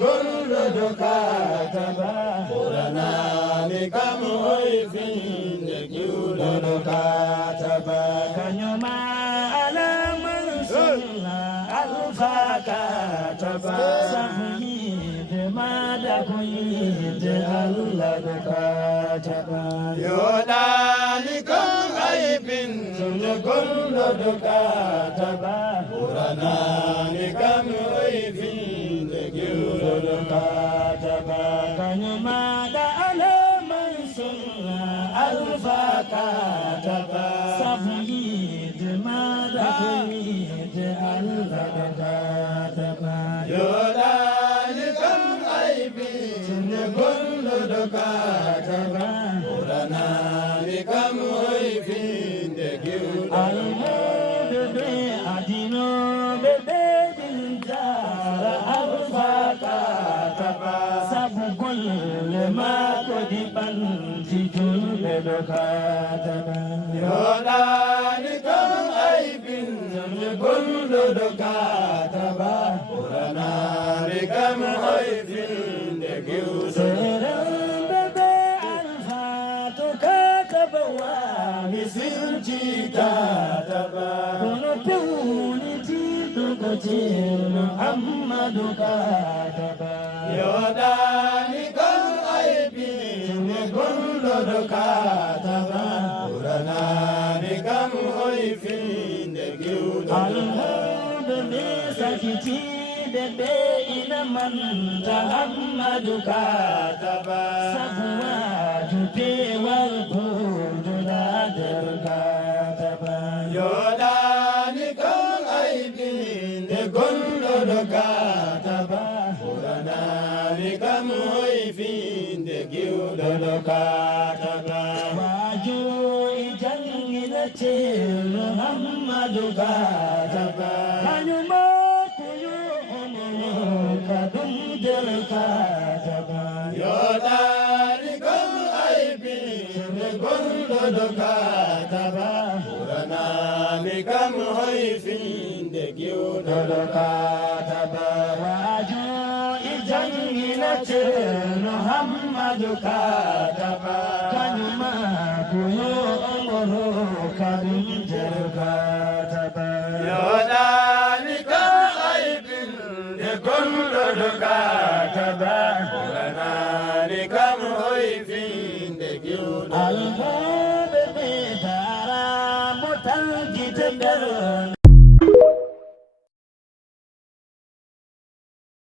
gullu dukataba Purana nikamu oifinde kiulo dukataba Kanyuma alaman sunna alfakataba Sahuyide madakuyide Allah dukataba Yoda nikam aibinde gullu dukataba Purana nikam oifinde kiulo dukataba Kanyuma alaman sunna alfakataba Sahuyide madakuyide Allah dukataba Yoda nikam aibinde gullu dukataba Purana nikam oifinde kiulo Almude adino bebe dintara alfakataba Sabugul mako di banti julbe dukataba Yoda nikam aibinde gullu dukataba Purana nikam oifinde kiulo Bebe alfatukataba wa misinti kataba Kono peuni tidu kachino Muhammadu kataba Yoda nikam aibinde gullu dukataba Purana nikam oifinde kiulo Alhamdulillah sakiti bebe inamanta Muhammadu kataba Sabuwa jupe wal budu nader kataba Yoda nikam aibinde gullu dukataba Purana nikam oifinde kiulo dukataba Waju ijangila chelo Muhammadu kataba Kanyuma kuyu kadum del kataba Yoda nikam aibinde gullu dukataba Purana nikam oifinde kiulo dukataba Waju ijangila chelo Muhammadu kataba Kanyuma kuyu kadum del kataba Yoda nikam aibinde gullu dukataba Purana